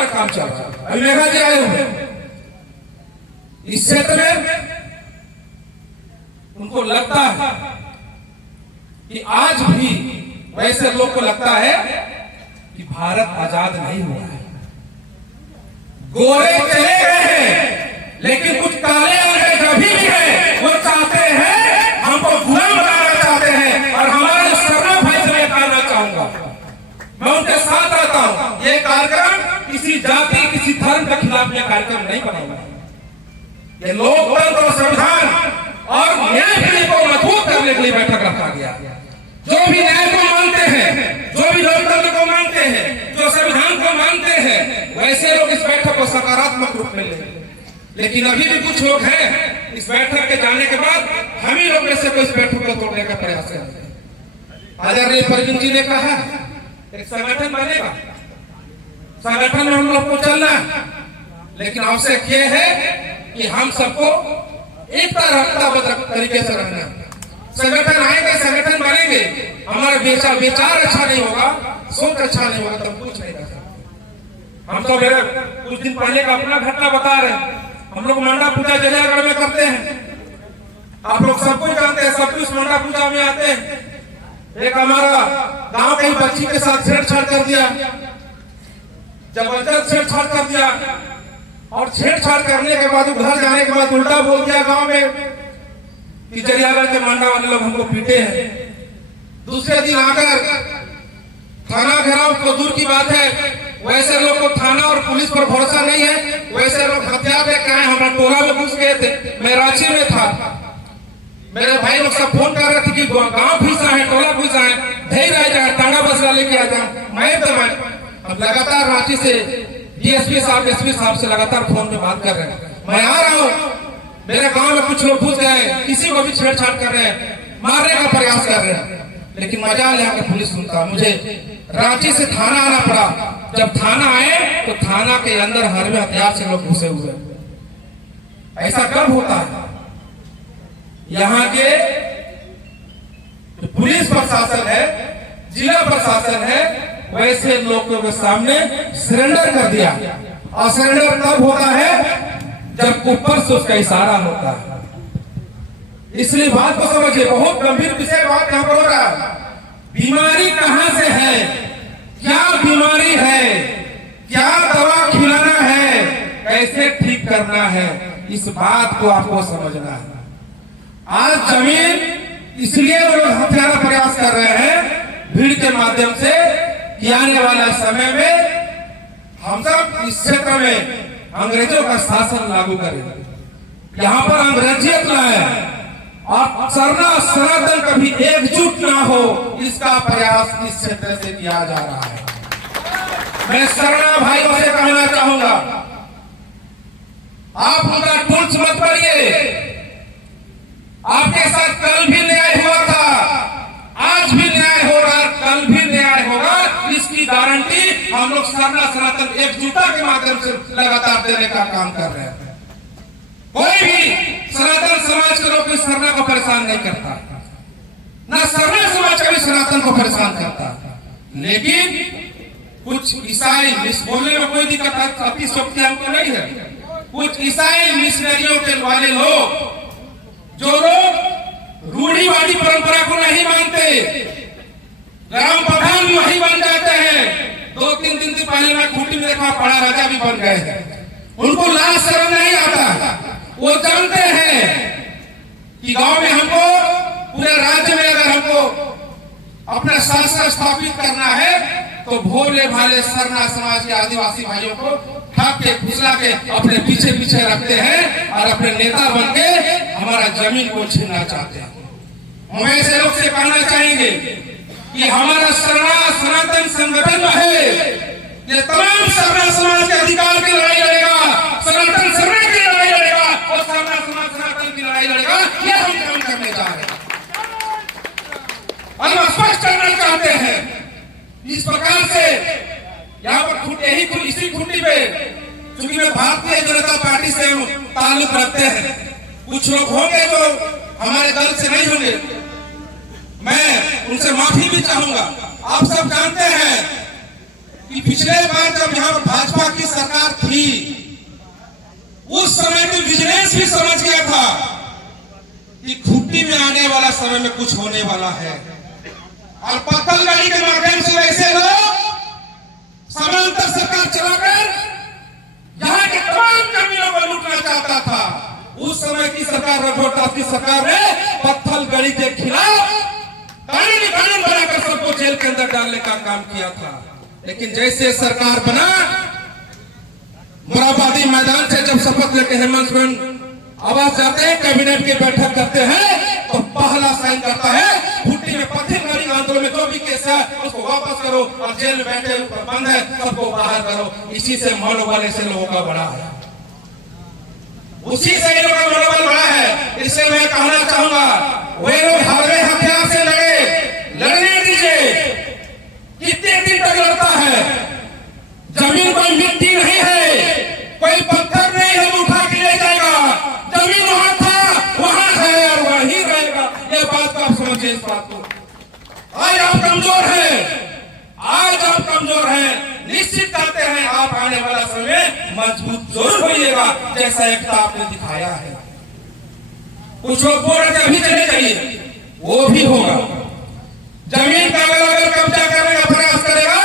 सारा काम चल रहा है। अभी मेघा जी आए हुए इस क्षेत्र में, उनको लगता है कि आज भी वैसे लोग को लगता है कि भारत आजाद नहीं हुआ है। गोरे चले गए हैं, लेकिन कुछ काले अंग्रेज अभी भी हैं। वो चाहते हैं, हमको गुलाम बनाना चाहते हैं। और हमारे शर्मा भाई से मैं कहना चाहूंगा, मैं उनके साथ रहता हूं। ये कार्यक्रम किसी जाति, किसी धर्म के खिलाफ ये कार्यक्रम नहीं बनाऊंगा। ये लोकतंत्र और संविधान और न्याय को मजबूत करने के लिए बैठक रखा गया। जो भी न्याय को मानते हैं, जो भी लोकतंत्र को मानते हैं, जो संविधान को मानते हैं, वैसे लोग इस बैठक को सकारात्मक रूप में लेंगे। लेकिन अभी भी कुछ लोग हैं, इस बैठक के जाने के बाद हम ही लोग में से कोई इस बैठक को तोड़ने का प्रयास करते हैं। आदरणीय परवीन जी ने कहा एक संगठन बनेगा, संगठन में हम लोग को चलना है, लेकिन आवश्यक ये है कि हम सबको एक तरीके से रहना। संगठन आएंगे, संगठन बनेंगे, हमारा विचार अच्छा नहीं होगा, सोच अच्छा नहीं होगा, तो कुछ नहीं कर सकते। हम तो मेरे कुछ दिन पहले का अपना घटना बता रहे हैं। हम लोग मंडा पूजा जलियागढ़ में करते हैं, आप लोग सब कुछ जानते हैं, सब कुछ मंडा पूजा में आते हैं। एक हमारा गांव की बच्ची के साथ छेड़छाड़ कर दिया, जबरदस्त छेड़छाड़ कर दिया, और छेड़छाड़ करने के बाद घर जाने के बाद उल्टा बोल दिया गांव में कि जलियागढ़ के मंडा वाले लोग हमको पीटे हैं। दूसरे दिन आकर थाना घेराव तो दूर की बात है, वैसे लोग को थाना और पुलिस पर भरोसा नहीं है। वैसे लोग हथियार लेकर आए, हमारा टोला में घुस गए थे। मैं रांची में था, मेरे भाई लोग सब फोन कर रहे थे कि गांव घुसा है, टोला घुसा है, ढेर आ जाए, टांगा बसरा लेके आ जाए। मैं अब लगातार रांची से डीएसपी साहब, एसपी साहब से लगातार फोन में बात कर रहे हैं। मैं आ रहा हूँ, मेरे गांव में कुछ लोग घुस गए, किसी को भी छेड़छाड़ कर रहे हैं, मारने का प्रयास कर रहे हैं, लेकिन मजा ले आकर पुलिस सुनता। मुझे रांची से थाना आना पड़ा। जब थाना आए तो थाना के अंदर हर में हथियार से लोग घुसे हुए। ऐसा कब होता है? यहाँ के पुलिस प्रशासन है, जिला प्रशासन है, वैसे लोगों के सामने सरेंडर कर दिया। और सरेंडर तब होता है जब ऊपर से उसका इशारा होता है। इसलिए बात को समझिए, बहुत गंभीर विषय बात यहाँ पर हो रहा है। बीमारी कहां से है, क्या बीमारी है, क्या दवा खिलाना है, कैसे ठीक करना है, इस बात को आपको समझना है। आज जमीन इसलिए वो लोग हथियार प्रयास कर रहे हैं भीड़ के माध्यम से कि आने वाले समय में हम सब इस क्षेत्र में अंग्रेजों का शासन लागू करें, यहाँ पर अंग्रेजियत लाए और सरना सनातन कभी एकजुट ना हो, इसका प्रयास इस क्षेत्र से किया जा रहा है। मैं शरणा भाइयों से कहना चाहूंगा, आप उनका टूल्स मत करिए। आपके साथ कल भी न्याय हुआ था, आज भी न्याय हो रहा, कल भी न्याय होगा, इसकी गारंटी हम लोग सरना सनातन एकजुटता के माध्यम से लगातार देने का काम कर रहे हैं। कोई भी सनातन समाज के लोग सरना को परेशान नहीं करता, ना सरना समाज का भी सनातन को परेशान करता। लेकिन कुछ ईसाई, इस बोलने में कोई दिक्कत अतिशोक्ति हमको नहीं है, कुछ ईसाई मिशनरियों के वाले लोग जो लोग रूढ़िवादी परंपरा को नहीं मानते, ग्राम प्रधान वही बन जाते हैं। 2-3 दिन से पहले मैं खूंटी में देखा, बड़ा राजा भी बन गए हैं। उनको लाज शर्म नहीं आता। वो जानते हैं कि गांव में हमको, पूरे राज्य में अगर हमको अपना शासन स्थापित करना है तो भोले भाले सरना समाज के आदिवासी भाइयों को ठाक के फुसला के अपने पीछे पीछे रखते हैं और अपने नेता बन के हमारा जमीन को छीनना चाहते हैं। हम ऐसे लोग से कहना चाहेंगे कि हमारा सरना सनातन संगठन है, ये तमाम सरना समाज के अधिकार की लड़ाई लड़ेगा, सनातन सरना की लड़ाई लड़ेगा और सरना समाज सनातन की लड़ाई लड़ेगा। ये हम काम करने जा रहे हैं। हम स्पष्ट करना चाहते हैं इस प्रकार से यहाँ पर इसी खूंटी पे, चूंकि मैं भारतीय जनता पार्टी से ताल्लुक रखते हैं, कुछ लोग होंगे जो हमारे दल से नहीं होंगे, मैं उनसे माफी भी चाहूंगा। आप सब जानते हैं कि पिछले बार जब यहाँ भाजपा की सरकार थी उस समय तो विजिलेंस भी समझ गया था कि खूंटी में आने वाला समय में कुछ होने वाला है, और पत्थलगड़ी के माध्यम से वैसे लोग समांतर सरकार चलाकर यहाँ के तमाम जमीनों को लूटना चाहता था। उस समय की सरकार रघुवर की सरकार ने पत्थलगड़ी के खिलाफ कानून बनाकर सबको जेल के अंदर डालने का काम किया था। लेकिन जैसे सरकार बना, मोराबादी मैदान से जब शपथ लेके हेमंत सोरेन आवाज जाते हैं, कैबिनेट की बैठक करते हैं, तो पहला साइन करता है खूंटी में पत्थलगड़ी आंदोलन में जो भी केस है उसको वापस करो, और जेल में बैठे बंद है सबको बाहर करो। इसी से मनोबल से लोगों का बड़ा है, उसी से इन लोगों का मनोबल बड़ा है। इसलिए मैं कहना चाहूंगा, वे लोग हरवे हथियार से लड़ने दीजिए। कितने दिन तक लड़ता है? जमीन कोई मिट्टी नहीं है, कोई पत्थर नहीं हम उठा के ले जाएगा। जमीन वहां था वहां है और वहीं रहेगा। ये बात को आप समझिए। इस बात को आज आप कमजोर हैं, आज आप कमजोर हैं, निश्चित करते हैं आप आने वाला समय मजबूत जरूर होइएगा, जैसा एकता आपने दिखाया है। कुछ लोग बोल रहे थे अभी चले जाइए, वो भी होगा। जमीन का अगर कब्जा करने का प्रयास करेगा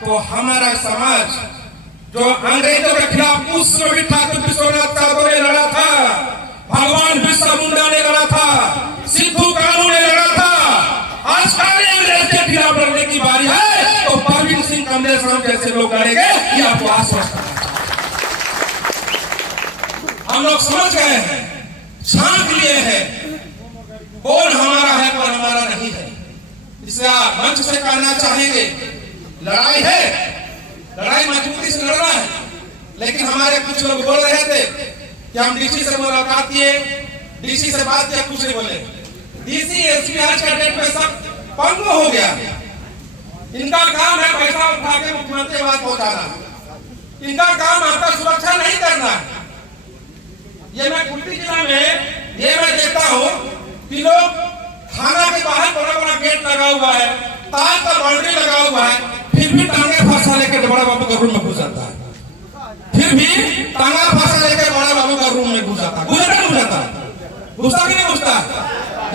तो हमारा समाज जो अंग्रेजों के खिलाफ उस समय भी ठाकुर विश्वनाथ ठाकुर ने लड़ा था, भगवान बिरसा मुंडा ने लड़ा था, सिद्धू कानू ने लड़ा था, आज काले अंग्रेज के खिलाफ लड़ने की बारी है तो परवीन सिंह कमलेश राम जैसे लोग लड़ेंगे। ये आपको आश्वस्त करना हम लोग समझ गए हैं, छांट लिए हैं कौन हमारा है कौन हमारा नहीं है। इसलिए मंच से कहना चाहेंगे, लड़ाई है, लड़ाई मजबूती से लड़ना है। लेकिन हमारे कुछ लोग बोल रहे थे कि हम डीसी से मुलाकात किए, डीसी से बात किया, कुछ नहीं बोले। डीसी एसपी आज का डेट में सब पंगु हो गया। इनका काम है पैसा उठा के मुख्यमंत्री के पास पहुंचाना, इनका काम आपका सुरक्षा नहीं करना। ये मैं खूंटी जिला में ये मैं देखता हूँ कि लोग थाना के बाहर बड़ा बड़ा गेट लगा हुआ है, तार का बाउंड्री लगा हुआ है, फिर भी टांगे फंसा लेकर बड़ा बाबू का रूम में घुस जाता है, फिर भी टांगा फंसा लेकर बड़ा बाबू का रूम में घुस जाता है। घुसा कि नहीं घुसता?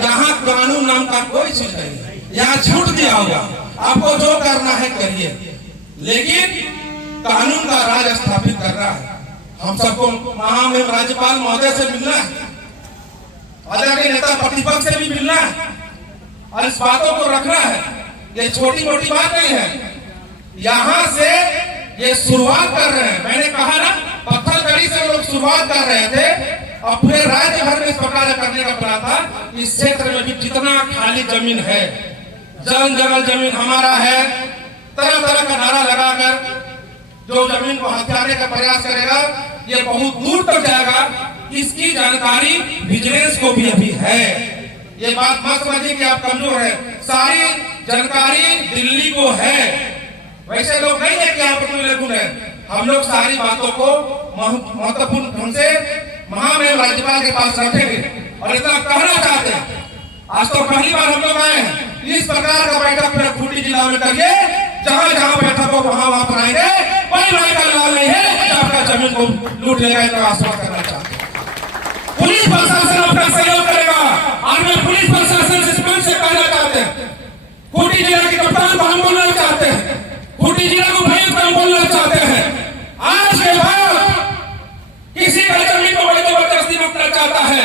यहाँ कानून नाम का कोई चीज नहीं है, यहाँ छूट दिया होगा, आपको जो करना है करिए, लेकिन कानून का राज स्थापित करना है। हम सबको महामहिम राज्यपाल महोदय से मिलना है, आदरणीय नेता प्रतिपक्ष से भी मिलना है, और इस बातों को रखना है। ये छोटी मोटी बात नहीं है, यहाँ से ये शुरुआत कर रहे हैं। मैंने कहा ना, पत्थलगड़ी से लोग शुरुआत कर रहे थे और पूरे राज्य भर में इस प्रकार करने का प्लान था। इस क्षेत्र में भी जितना खाली जमीन है, जल जंगल जमीन हमारा है, तरह तरह का नारा लगाकर जो जमीन को हथियाने का प्रयास करेगा ये बहुत दूर तक जाएगा। इसकी जानकारी विजिलेंस को भी अभी है। ये बात मत समझिए कि आप कमजोर हैं, सारी जानकारी दिल्ली को है। वैसे लोग नहीं है कि आप गुण है। हम लोग सारी बातों को महत्वपूर्ण ढंग से महामहिम राज्यपाल के पास रखेंगे और इतना कहना चाहते हैं। आज तो पहली बार हम लोग आए हैं, इस प्रकार का बैठक पूरे खूंटी जिला में करिए, जहां जहां बैठक हो वहां वहां पर आएंगे। कोई भाई का लाल नहीं है कि आपका जमीन को लूट लेगा, इतना आश्वासन करना चाहते हैं। पुलिस प्रशासन आपका सहयोग करेगा और मैं पुलिस प्रशासन से मंच से कहना चाहते हैं, खूंटी जिला के कप्तान को हम बोलना चाहते हैं, खूंटी जिला को भाई को हम बोलना चाहते हैं, आज के बाद किसी का जमीन को बड़ी जबरदस्ती लूटना चाहता है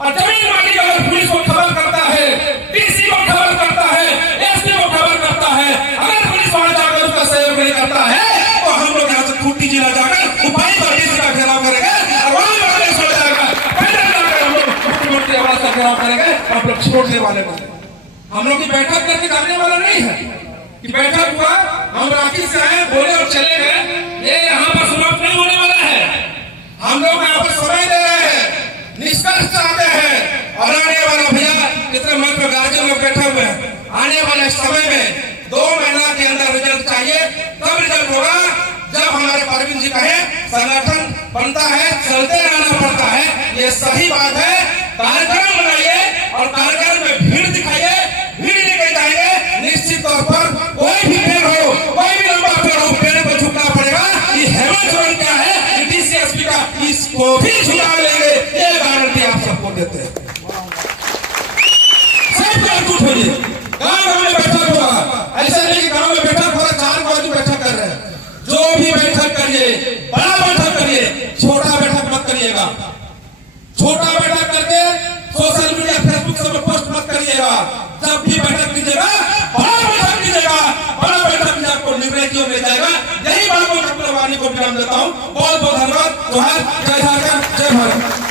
और जमीन मालिक अगर पुलिस को खबर करता है, डीसी को खबर करता है, एसपी को खबर करता है, अगर पुलिस वहां जाकर उसका सहयोग नहीं करता है तो हम लोग यहाँ से खूंटी जिला जाकर उपायुक्त और डीसी का घेराव करेंगे और वहां आदेश हो जाएगा, हम लोग मुख्यमंत्री आवास का घेराव करेंगे। आप लोग छोड़ने वाले बने, हम लोग की बैठक करके जाने वाला नहीं है कि बैठक हुआ हम रांची से आए बोले और चले गए, ये यहाँ पर समाप्त नहीं होने वाला है। हम लोग यहाँ पर समय दे रहे हैं, निष्कर्ष चाहते हैं और आने वाला भैया कितने मंत्र गार्जियन लोग बैठे हुए हैं, आने वाले समय में 2 महीना के अंदर रिजल्ट चाहिए। तब रिजल्ट होगा जब हमारे परवीन जी कहे संगठन बनता है, चलते रहना पड़ता है। ये सही बात है, कार्यक्रम बनाइए और कार्यक्रम में भीड़ दिखाइए, भीड़ लेके जाएंगे। निश्चित तौर पर कोई भी पेड़ हो, कोई भी लंबा पेड़ हो, भी झुका लेंगे, ये गारंटी आप सबको देते हैं। सब एकजुट होइए, गांव में बैठक होगा, ऐसा नहीं कि गांव में बैठक हो रहा 4 बाजू बैठक कर रहे हैं। जो भी बैठक करिए, बड़ा बैठक करिए, छोटा बैठक मत करिएगा। छोटा बैठक करके सोशल मीडिया फेसबुक सब पोस्ट मत करिएगा। जब भी बैठक कीजिएगा, बड़ा बैठक कीजिएगा, बड़ा बैठक में आपको निर्णय क्यों मिल जाएगा। यही बात मैं अपने वाणी को विराम देता हूँ। बहुत बहुत धन्यवाद। जोहार, जय झारखंड, जय भारत।